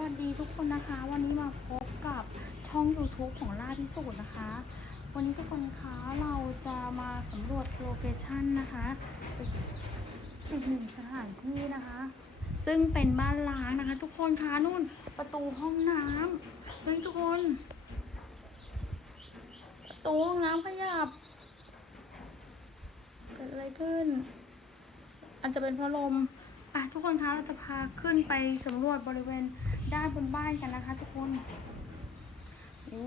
วัสดีทุกคนนะคะ วันนี้มาพบกับช่อง YouTube ของล่าพิสูจน์นะคะ วันนี้ทุกคนคะเราจะมาสำรวจโลเคชั่นนะคะอีกอีกหนึ่งสถานที่นะคะ ซึ่งเป็นบ้านล้างนะคะ ทุกคนคะนู่นประตูห้องน้ำเฮ้ยทุกคนประตูห้องน้ำขยับเกิดอะไรขึ้นอาจจะเป็นเพราะลม อะทุกคนคะเราจะพาขึ้นไปสำรวจบริเวณด้านบนบ้านกันนะคะ ทุกคนโอ้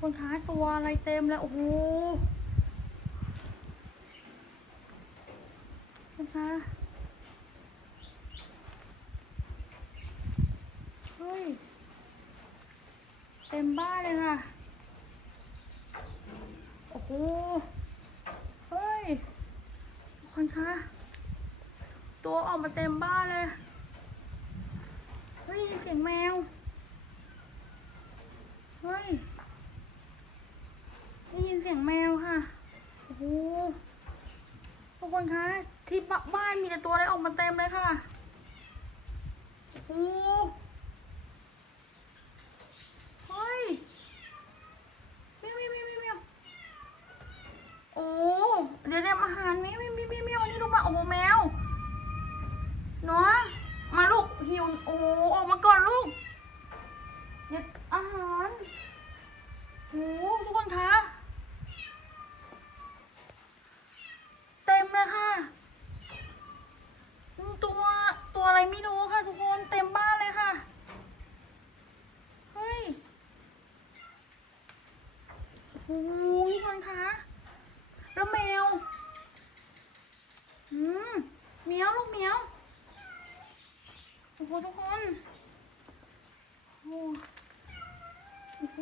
คนคะตัวอะไรเต็มเลยโอ้โหคนคะเฮ้ย เต็มบ้านเลยค่ะ โอ้โห เฮ้ยทุกคนคะ ตัวออกมาเต็มบ้านเลยเฮ้ยเสียงแมวเฮ้ยได้ยินเสียงแมวค่ะโอ้โหทุกคนคะที่บ้านมีแต่ตัวอะไรออกมาเต็มเลยค่ะ โอ้โห เฮ้ยเมียวเมียวเมียวเมียวเมียวโอ้เดี๋ยวเดี๋ยวอาหารเมียวเมียวเมียวเมียวเมียวอันนี้ลูกมาโอ้โหแมว เนาะมาลูกหิวโอ้ออกมาก่อนลูกเดี๋ยวอาหารโอ้ทุกคนคะ เต็มเลยค่ะอืมตัวตัวอะไรไม่รู้ค่ะ ทุกคนเต็มบ้านเลยค่ะ เฮ้ยโอ้ทุก คนคะ แล้วแมว อืมเมียวลูกเมียว โอ้โหทุกคนโอ้โหโอ้โห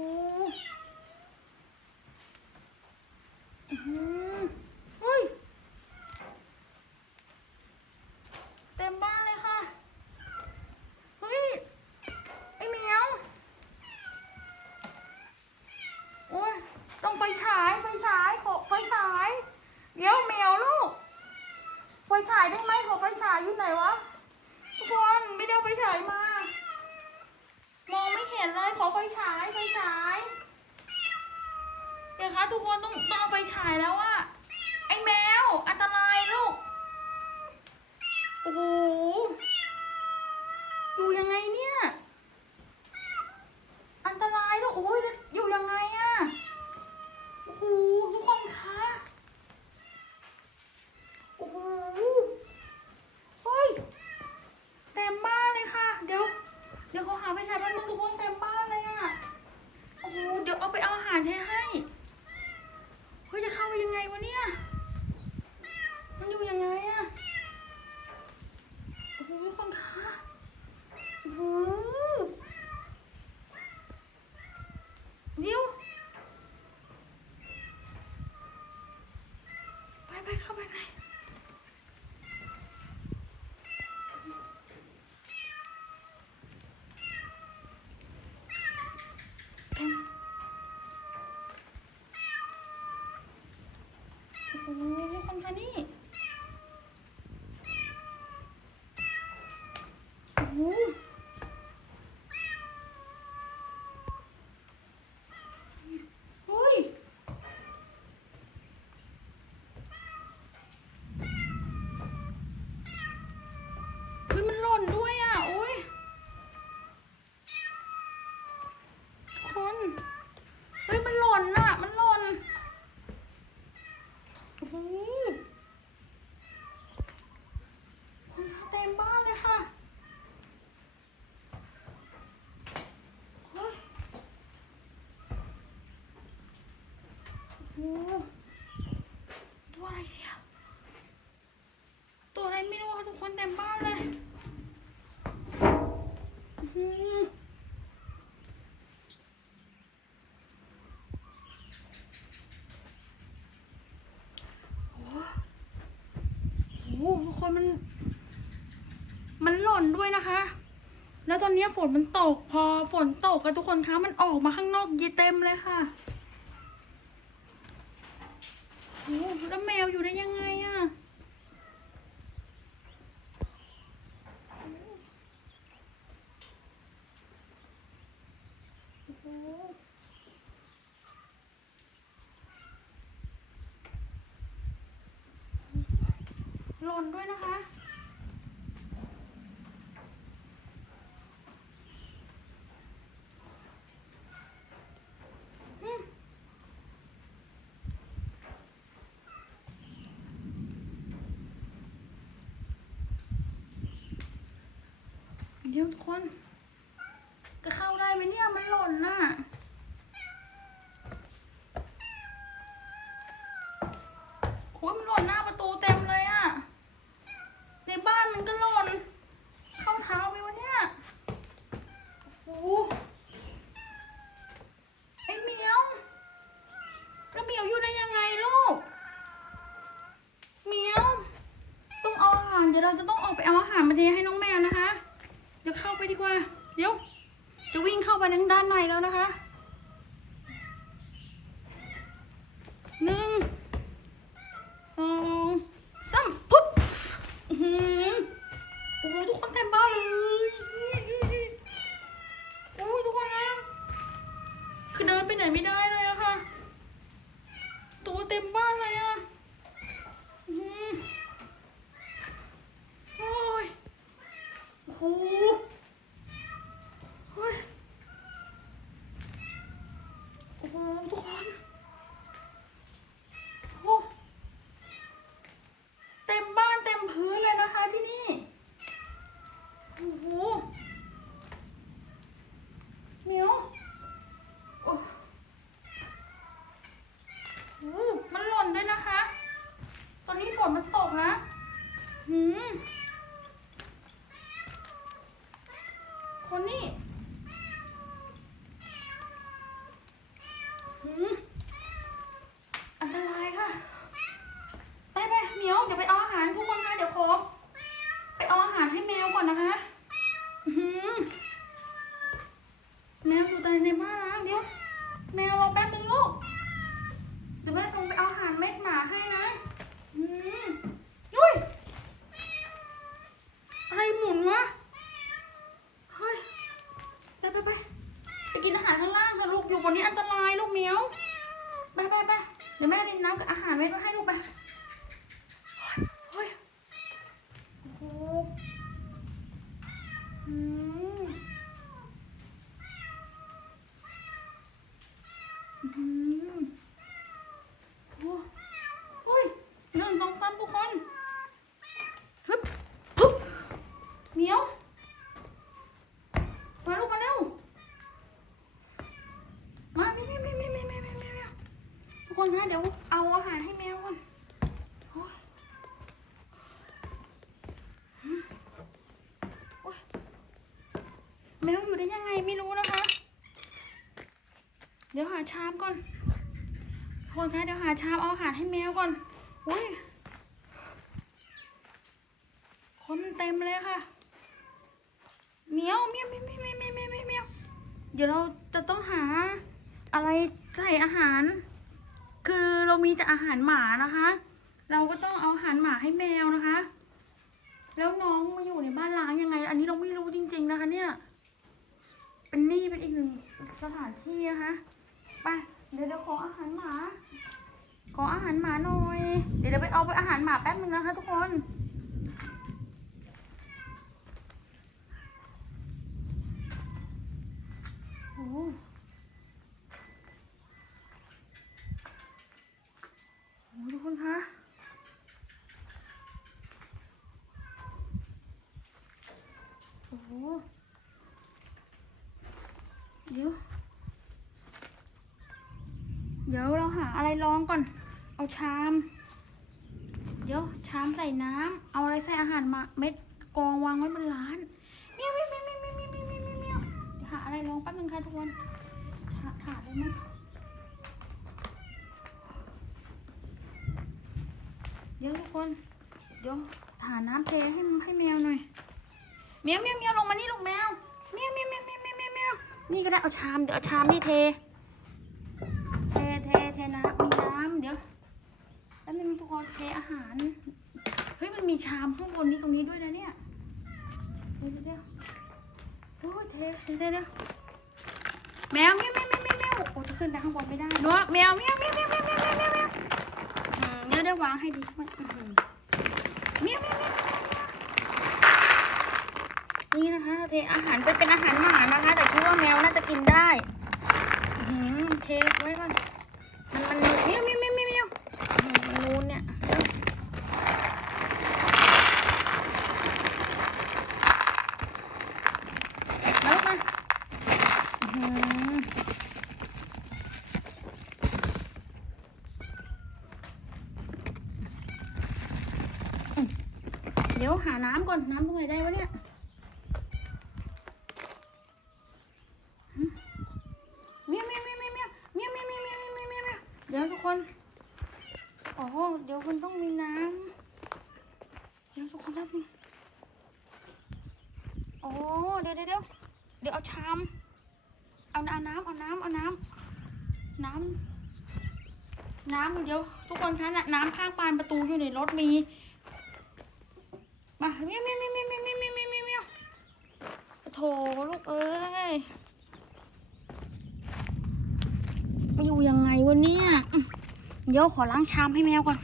อเฮ้ย เต็มบ้านเลยค่ะ เฮ้ย ไอเหมียว โอ้ยต้องไฟฉาย ไฟฉาย ขอไฟฉาย เดี๋ยวเหมียวลูก ไฟฉายได้ไหมขอไฟฉายอยู่ไหนวะ ทุกคนไม่ได้เอาไฟฉายมา มองไม่เห็นเลยขอไฟ ฉายไฟฉายเดี๋ยวคะทุกคนต้องต้องเอาไฟฉายแล้วอะไอแมวอันตรายลูกโอ้โหดูยังไงเนี่ย อันตรายลูกโอ้ยแล้วอยู่ยังไงอะโอ้โหทุกคนคะโอ้โหเฮ้ย เต็มบ้านเลยค่ะ เดี๋ยว เดี๋ยวเขาหาไปฉายบ้านมึงทุกคนเต็มบ้านเลยอะ โอ้โห เดี๋ยวเอาไปเอาอาหารให้ให้ เฮ้ยจะเข้าไปยังไงวะเนี่ย มันอยู่ยังไงอะ โอ้โหทุกคนคะโอ้โหเดี๋ยว ไปไปเข้าไปไหน เต็มโอ้โหทุกคนคะนี่โอ้โหเฮ้ยเฮ้ยมันหล่นด้วยอะโอ้ย คน เฮ้ย มันหล่นน่ะ มันหล่น โอ้โหคนเต็มบ้านเลยค่ะ เฮ้ย โอ้โห ตัวอะไรเนี่ยตัวอะไรไม่รู้ค่ะทุกคนเต็มบ้านเลยโอ้โหทุกคนมัน มันหล่นด้วยนะคะ แล้วตอนนี้ฝนมันตก พอฝนตกกันทุกคนคะ มันออกมาข้างนอกเยเต็มเลยค่ะโอ้โหแล้วแมวอยู่ได้ยังไงอะ โหล่นด้วยนะคะ เดี๋ยวทุกคน จะเข้าได้ไหมเนี่ย มันหล่นน่ะ โอ้ยมันหล่นหน้าประตูเต็มเลยอะในบ้านมันก็หล่น เข้าเท้าไปวะเนี่ย โอ้โหไอ้เหมียวแล้วเหมียวอยู่ได้ยังไงลูก เหมียว ต้องเอาอาหาร เดี๋ยวเราจะต้องออกไปเอาอาหารมาเทให้น้องแมวนะคะ เดี๋ยวเข้าไปดีกว่า เดี๋ยว จะวิ่งเข้าไปทางด้านในแล้วนะคะ หนึ่ง สองสามปุ๊บอื้อหือ โอ้โหทุกคนเต็มบ้านเลยโอ้ยทุกคนนะคือเดินไปไหนไม่ได้เลยอะค่ะ ตัวเต็มบ้านเลยอะโอ้ยโอ้โหเฮ้ยโอ้โหทุกคน โอ้เต็มบ้านเต็มพื้นเลยนะคะที่นี่ โอ้โหเหมียวโอ้โหมันหล่นด้วยนะคะ ตอนนี้ฝนมันตกนะ หืม คนนี้หืม อันตรายค่ะ ไปไปเหมียวเดี๋ยวไปเอาอาหารทุกคนค่ะเดี๋ยวขอไปเอาอาหารให้แมวก่อนนะคะอื้อหือแมวอยู่แต่ในบ้านนะเดี๋ยว แมวรอแป๊บนึงลูกเดี๋ยวแม่ลงไปเอาอาหารเม็ดหมาให้นะอืมยุ้ยอะไรหมุนวะเฮ้ยไปไปไปไปกินอาหารข้างล่างค่ะลูกอยู่บนนี้อันตรายลูกเหมียว ไปไปไปเดี๋ยวแม่รินน้ำกับอาหารไว้ก็ให้ลูกไปเฮ้ยโอ้โหอืมอืมโอ้โอ้ยหนึ่งสองสามทุกคนฮึบฮึบเหมียว มาลูกมาเร็ว มาเมียวเมียวเมียวเมียวเมียวเมียวเมียว ทุก คนคะเดี๋ยวเอาอาหารให้แมวก่อนแมวอยู่ได้ยังไงไม่รู้นะคะ เดี๋ยวหาชามก่อนคนคะเดี๋ยวหาชามเอาอาหารให้แมวก่อนอุ้ย แต่อาหารหมานะคะ เราก็ต้องเอาอาหารหมาให้แมวนะคะ แล้วน้องมาอยู่ในบ้านล้างยังไง อันนี้เราไม่รู้จริง ๆนะคะ เนี่ย เป็นนี่เป็นอีกหนึ่งสถานที่นะคะไปเดี๋ยวเดี๋ยวขออาหารหมา ขออาหารหมาหน่อย เดี๋ยวเดี๋ยวไปเอาไปอาหารหมาแป๊บนึงนะคะ ทุกคน โอ้โห โอ้โหทุกคนคะ โอ้โห เดี๋ยว เดี๋ยวเราหา อะไรรองก่อน เอาชาม เดี๋ยวชามใส่น้ำเอาอะไรใส่อาหารมาเม็ดกองวางไว้บนร้านเมียวเมียวเมียวเมียวเมียวเมียวเมียวเมียวเมียวเดี๋ยวหาอะไรรองแป๊บนึงค่ะทุกคนถาถาดได้ไหมเดี๋ยวทุกคน เดี๋ยวหาน้ำเทให้ให้แมวหน่อยเมียวเมียวเมียวลงมานี่ลูกแมวเมียวเมียวเมียวเมียวเมียวเมียวเมียวนี่ก็ได้เอาชามเดี๋ยวเอาชามนี่เท กคนเทอาหาร เฮ้ยมันมีชามข้างบนนี้ตรงนี้ด้วยนะเนี่ยเดี๋ยวเดี๋ยวเดี๋ยวโอ้ยเทเทเทเดี๋ยวแมวเมียวเมียวเมียวเมียวเมียวโอ้จะขึ้นไปข้างบนไม่ได้เนาะแมวเมียวเมียวเมียวเมียวเมียวเมียวเมียวอืมเดี๋ยวได้วางให้ดีมันอื้อหือเมียวเมียวเมียวนี่นะคะเราเทอาหารไปเป็นอาหารหมานะคะ แต่คิดว่าแมวน่าจะกินได้อื้อหือเทไว้ก่อนมันมันเมียวเมียวเมียวเมียวเมียวอื้อหือมันนูนเนี่ยมาลูกมาอื้อหือ เดี๋ยวหาน้ำก่อน น้ำตรงไหนได้วะเนี่ยเมียวเมียวเมียวเมียวเมียวเมียวเมียวเมียวเมียวเมียวเมียวเมียวเดี๋ยวทุกคนอ้โหเดี๋ยวคุณต้องมีน้ำเดี๋ยวทุกคนรับนึงโอ้เดี๋ยวเดี๋ยวเดี๋ยวเดี๋ยวเอาชามเอาเอาน้ำเอาน้ำเอาน้ำน้ำน้ำเดี๋ยวทุกคนคะน่ะน้ำข้างปานประตูอยู่ในรถมี มาเมียวเมียวเมียวเมียวเมียวเมียวเมียวเมียวเมียวเมียวโถลูกเอ้ยมาอยู่ยังไงวะเนี่ยอื้อเดี๋ยวขอล้างชามให้แมวก่อน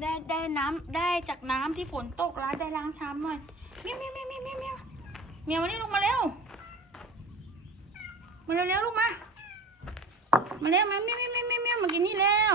ได้ได้น้ำได้จากน้ำที่ฝนตกแล้วได้ล้างชามหน่อยเมียวเมียวเมียวเมียวเมียวเมียวเมียวมานี่ลูกมาเร็วมาเร็วเร็วลูกมามาเร็วมาเมียวเมียวเมียวเมียวเมียวมากินนี่แล้ว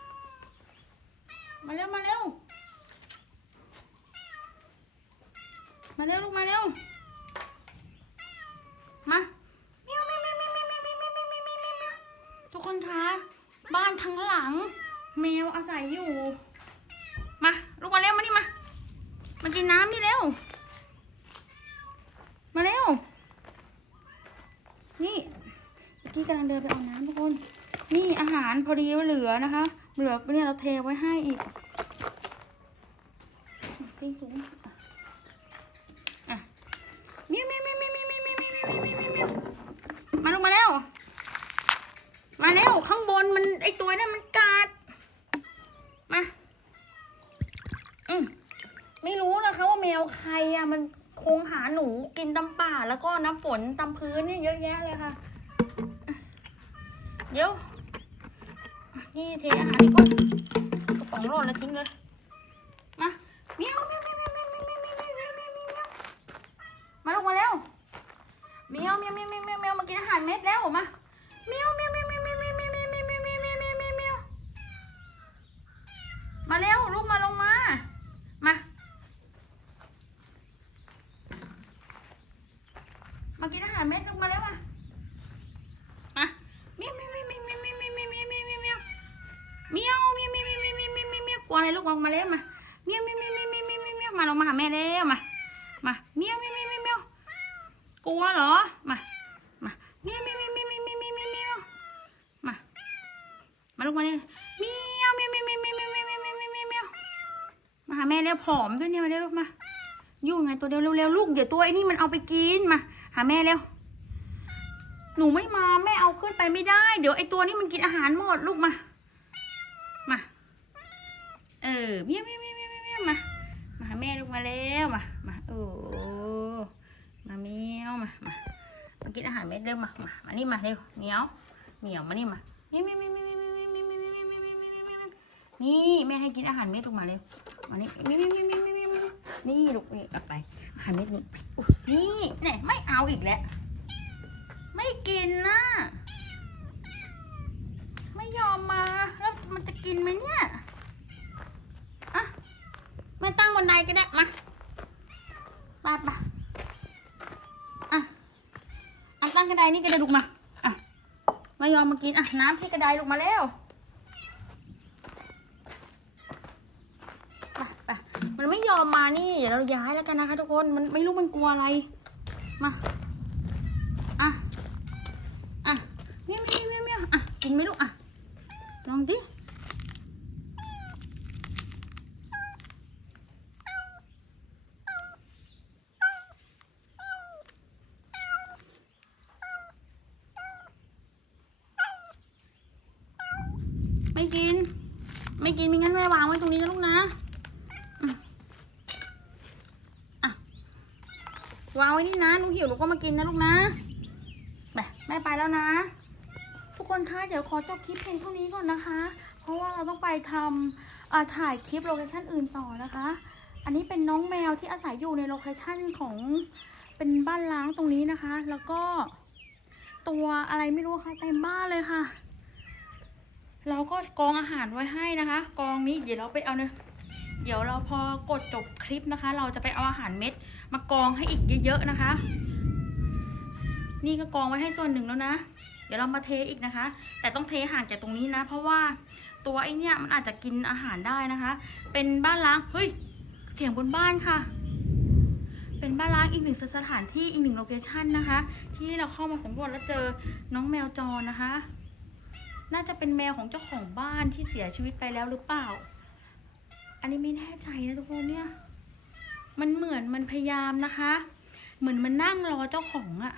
มาเร็ว มาเร็ว มาเร็วลูกมาเร็ว มาทุกคนคะ บ้านทั้งหลัง แมวอาศัยอยู่ มาลูกมาเร็วมานี่มา มากินน้ำนี่เร็ว มาเร็ว นี่กี้กำลังเดินไปเอาน้ำทุกคน นี่อาหารพอดีเหลือนะคะ เหลือเนี่ยเราเทไว้ให้อีกจริงๆอะมียวมียวมียวมียวมียวมียวมียวมียวมียวมียวมียวมาลงมาแล้ว มาแล้วข้างบนมันไอตัวนั้นมันกัดมาอืมไม่รู้นะคะว่าแมวใครอะมันคงหาหนูกินตำป่าแล้วก็น้ำฝนตำพื้นเนี่ยเยอะแยะเลยค่ะ เดี๋ยว นี่เทอาหารดีกว่ากระป๋องโหลดแล้วทิ้งเลย มาเมียวเมียวเมียวเมียวเมียวเมียวเมียวเมียวเมียวเมียวเมียวเมียวมาลูกมาแล้วเมียวเมียวเมียวเมียวเมียวเมียวมากินอาหารเม็ดแล้วมาเมียวเมียวเมียวเมียวเมียวเมียวเมียวเมียวเมียวเมียวเมียวเมียวมาเร็วลูกมาลงมา ลูกออกมาเร็วมาเมียวเมียวเมียวเมียวเมียวเมียวเมียวเมียวมาลงมาหาแม่เร็วมามาเมียวเมียวเมียวเมียวเมียวกลัวเหรอมามาเมียวเมียวเมียวเมียวเมียวเมียวเมียวเมียวเมียวมามาลูกมาเร็วเมียวเมียวเมียวเมียวเมียวเมียวเมียวเมียวเมียวเมียวเมียวเมียวมาหาแม่เร็วผอมด้วยเนี่ยมาเร็วมาอยู่ไงตัวเดียวเร็วๆลูกเดี๋ยวตัวไอ้นี่มันเอาไปกินมา หาแม่เร็วหนูไม่มาแม่เอาขึ้นไปไม่ได้ เดี๋ยวไอ้ตัวนี้มันกินอาหารหมดลูกมา เออเมียวเมียวเมียวเมียวเมียวมา มาหาแม่ลูกมาแล้วมา มาโอ้มาเมียวมา มามากินอาหารเม็ดเร็วมา มา มานี่มาเร็วเหมียวเหมียวมานี่มาเมียวเมียวเมียวเมียวเมียวเมียวเมียวเมียวเมียวเมียวเมียวเมียวเมียวเมียวเมียวนี่แม่ให้กินอาหารเม็ดลูกมาเร็วมานี่เมียวเมียวเมียวเมียวเมียวเมียวเมียวนี่ลูกนี่เอาไปอาหารเม็ดนี่ไปอุ๊ยนี่เนี่ยไม่เอาอีกแล้วไม่กินนะไม่ยอมมาแล้วมันจะกินไหมเนี่ย อะไม่ตั้ง บนไดก็ได้มาไปไปอะเอาตั้งกระไดนี่ก็ได้ลูกมาอะไม่ยอมมากินอะน้ำที่กระไดลูกมาแล้วไปไปมันไม่ยอมมานี่เดี๋ยวเราย้ายแล้วกันนะคะทุกคนมันไม่รู้มันกลัวอะไรมาอะอะเมียวเมียวเมียวเมียวอะกินไหมลูกอะลองดิ ไม่กิน ไม่กินไม่งั้นแม่วางไว้ตรงนี้นะลูกนะอืมอะ วางไว้นี่นะหนูหิวหนูก็มากินนะลูกนะไปแม่ไปแล้วนะ ทุกคนคะเดี๋ยวขอจบคลิปเพียงเท่านี้ก่อนนะคะ เพราะว่าเราต้องไปทำอ่าถ่ายคลิปโลเคชั่นอื่นต่อนะคะ อันนี้เป็นน้องแมวที่อาศัยอยู่ในโลเคชั่นของเป็นบ้านล้างตรงนี้นะคะ แล้วก็ตัวอะไรไม่รู้ค่ะเต็มบ้านเลยค่ะ เราก็กองอาหารไว้ให้นะคะ กองนี้เดี๋ยวเราไปเอาเนยเดี๋ยวเราพอกดจบคลิปนะคะ เราจะไปเอาอาหารเม็ด มากองให้อีกเยอะๆนะคะ นี่ก็กองไว้ให้ส่วนหนึ่งแล้วนะ เดี๋ยวเรามาเทอีกนะคะ แต่ต้องเทห่างจากตรงนี้นะ เพราะว่าตัวไอเนี่ยมันอาจจะกินอาหารได้นะคะ เป็นบ้านล้างเฮ้ยเสียงบนบ้านค่ะ เป็นบ้านล้างอีกหนึ่งสถานที่อีกหนึ่งโลเคชั่นนะคะ ที่เราเข้ามาสำรวจแล้วเจอน้องแมวจรนะคะ น่าจะเป็นแมวของเจ้าของบ้านที่เสียชีวิตไปแล้วหรือเปล่า อันนี้ไม่แน่ใจนะทุกคนเนี่ย มันเหมือนมันพยายามนะคะ เหมือนมันนั่งรอเจ้าของอะ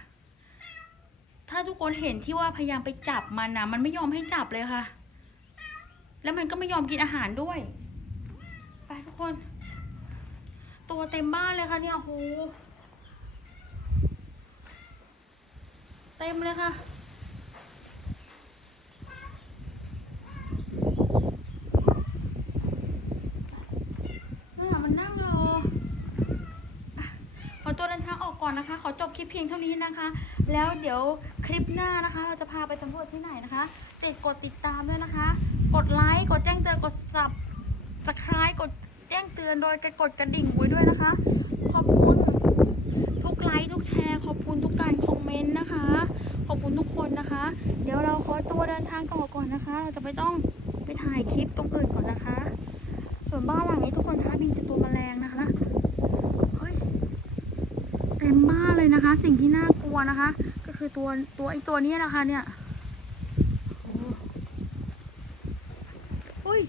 ถ้าทุกคนเห็นที่ว่าพยายามไปจับมันนะมันไม่ยอมให้จับเลยค่ะ แล้วมันก็ไม่ยอมกินอาหารด้วย ไปทุกคน ตัวเต็มบ้านเลยค่ะเนี่ยโหเต็มเลยค่ะ นั่นแหละมันนั่งรออะขอตัวเดินทางออกก่อนนะคะ ขอจบค ลิปเพียงเท่านี้นะคะ แล้วเดี๋ยวคลิปหน้านะคะ เราจะพาไปสำรวจที่ไหนนะคะติดกดติดตามด้วยนะคะ กดไลค์กดแจ้งเตือนกดสับสไครต์กดแจ้งเตือนโดยกดกระดิ่งไว้ด้วยนะคะ ขอบคุณทุกไลค์ทุกแชร์ขอบคุณทุกการคอมเมนต์นะคะ ขอบคุณทุกคนนะคะ เดี๋ยวเราขอตัวเดินทางต่อก่อนนะคะ เราจะไม่ต้องไปถ่ายคลิปตรงอื่นก่อนนะคะ ส่วนบ้านหลังนี้ทุกคนคะมีแต่ตัวแมลงนะคะเฮ้ยเต็มบ้าน เลยนะคะ สิ่งที่น่ากลัวนะคะ ก็คือตัวตัวไอตัวนี้นะคะ เนี่ยโอ้ย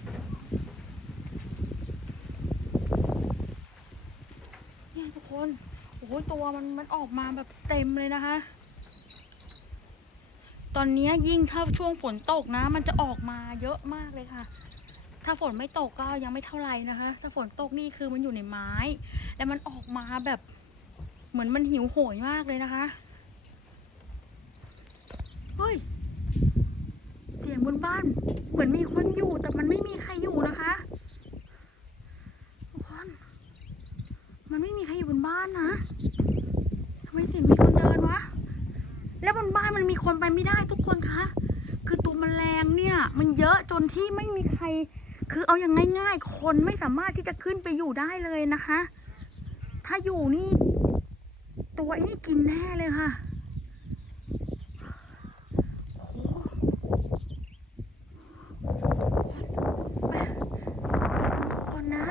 เนี่ยทุกคนโอ้โหตัวมันมันออกมาแบบเต็มเลยนะคะ ตอนนี้ยิ่งถ้าช่วงฝนตกนะ มันจะออกมาเยอะมากเลยค่ะถ้าฝนไม่ตกก็ยังไม่เท่าไหร่นะคะ ถ้าฝนตกนี่คือมันอยู่ในไม้ แล้วมันออกมาแบบ เหมือนมันหิวโหยมากเลยนะคะเฮ้ยเสียงบนบ้าน เหมือนมีคนอยู่แต่มันไม่มีใครอยู่นะคะทุกคนมันไม่มีใครอยู่บนบ้านนะทำไมเสียงมีคนเดินวะแล้วบนบ้านมันมีคนไปไม่ได้ทุกคนคะ คือตัวแมลงเนี่ย มันเยอะจนที่ไม่มีใคร คือเอาอย่างง่าย ๆ คนไม่สามารถที่จะขึ้นไปอยู่ได้เลยนะคะ ถ้าอยู่นี่ ตัวไอ้นี่กินแน่เลยค่ะโอ้โหไปขอบคุณทุกคนนะ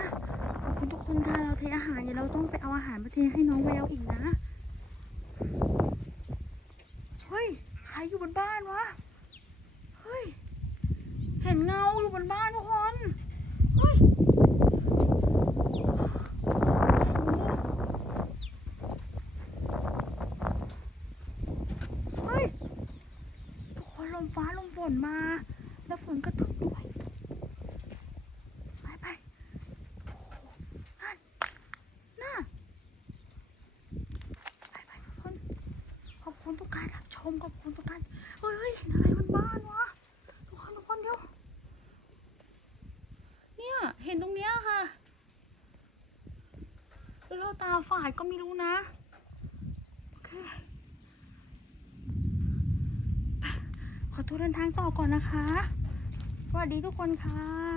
ขอบคุณทุกคนค่ะ เราเทอาหารเดี๋ยวเราต้องไปเอาอาหารไปเทให้น้องแววอีกนะ เฮ้ย ใครอยู่บนบ้านวะ เฮ้ย เห็นเงาอยู่บนบ้านทุกคน เฮ้ยโอ้โหเฮ้ย ทุกคนลมฟ้าลมฝนมา แล้วฝนก็ตกด้วย ไปไปโอ้โหนั่นน่ะไปไปทุกคน ขอบคุณทุกการรับชม ขอบคุณทุกการเฮ้ยเห็นอะไรบนบ้านวะทุกคนทุกคนเดี๋ยวเนี่ยเห็นตรงเนี้ยค่ะแล้วเราตาฝาดก็ไม่รู้นะโอเคขอตัวเดินทางต่อก่อนนะคะ สวัสดีทุกคนค่ะ